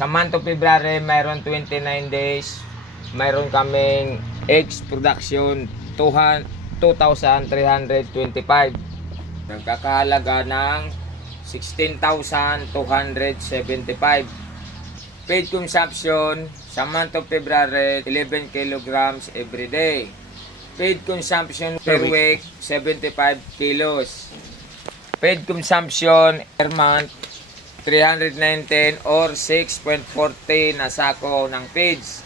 Sa month of February, mayroon 29 days. Mayroon kaming eggs production 200 2,325. Nagkakahalaga ng 16,275. Paid consumption sa month of February, 11 kilograms every day. Paid consumption per Per week, 75 kilos. Paid consumption per month, 319 or 6.40 na sako ng feeds.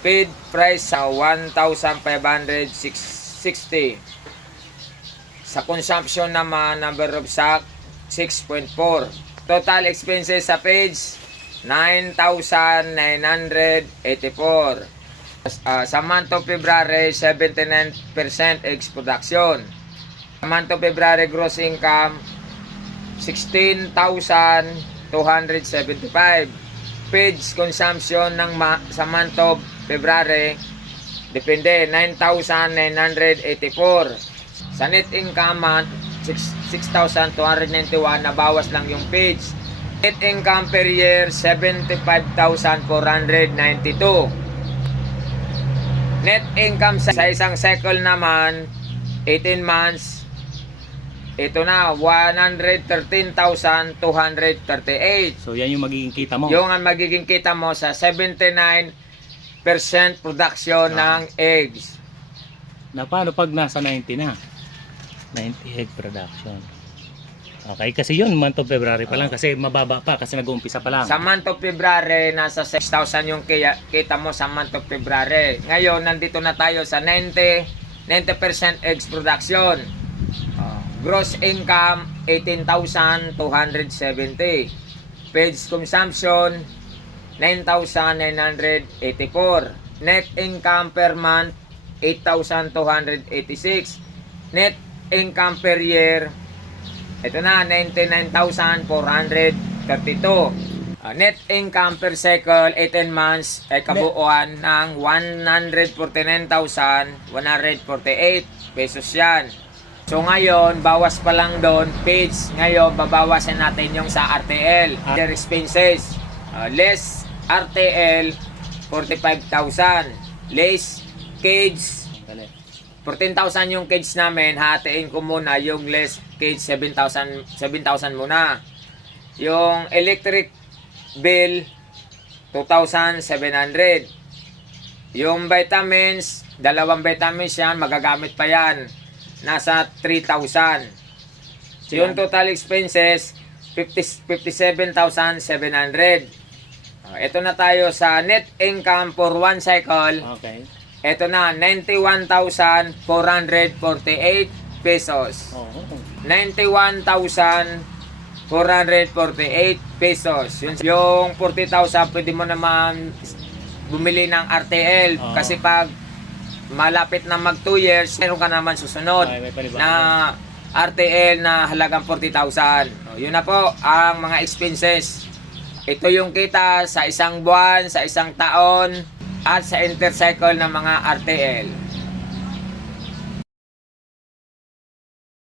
Paid price sa 1,560. Sa consumption naman, number of sack, 6.4. Total expenses sa page, 9,984. Ah, sa month of February, 79% eggs production. Sa month of February, gross income, 16,275. Page consumption ng ma- sa month of February, depende, 9,984. Sa net income month, 6 6,291 na bawas lang yung page. Net income per year, 75,492. Net income sa isang cycle naman, 18 months, ito na, 113,238. So yan yung magiging kita mo. Yung ang magiging kita mo sa 79% production Ah. ng eggs. Na paano pag nasa 90 na? 90 egg production. Okay, kasi yun, month of February pa lang. Kasi mababa pa, kasi nag-uumpisa pa lang. Sa month of February, nasa 6,000 yung kaya, kita mo sa month of February. Ngayon, nandito na tayo sa 90, 90% eggs production. Gross income, 18,270. Page consumption, 9,984. Net income per month, 8,286. Net income per year, ito na, 99,432. Ah, net income per cycle, 18 months, ay kabuuan ng 149,148 pesos yan. So ngayon, bawas pa lang doon, page. Ngayon, babawasan natin yung sa RTL. Their expenses. Ah, less RTL, 45,000. Less cage, Dali. 14,000 yung cage namin, hatiin ko muna yung less cage 7,000 7,000 muna. Yung electric bill 2,700. Yung vitamins, dalawang vitamins yan, magagamit pa yan. Nasa 3,000. Yung total expenses 50, 57,700. Ah, Ito na tayo sa net income for one cycle. Okay. Ito na, 91,448 pesos. Oo. 91,448 pesos. Yung, yung 40,000, pwede mo naman bumili ng RTL. Oo. Kasi pag malapit na mag 2 years, meron ka naman susunod panibago. na RTL na halagang 40,000. O, Yun na po ang mga expenses. Ito yung kita sa isang buwan, sa isang taon, at sa intercycle ng mga RTL.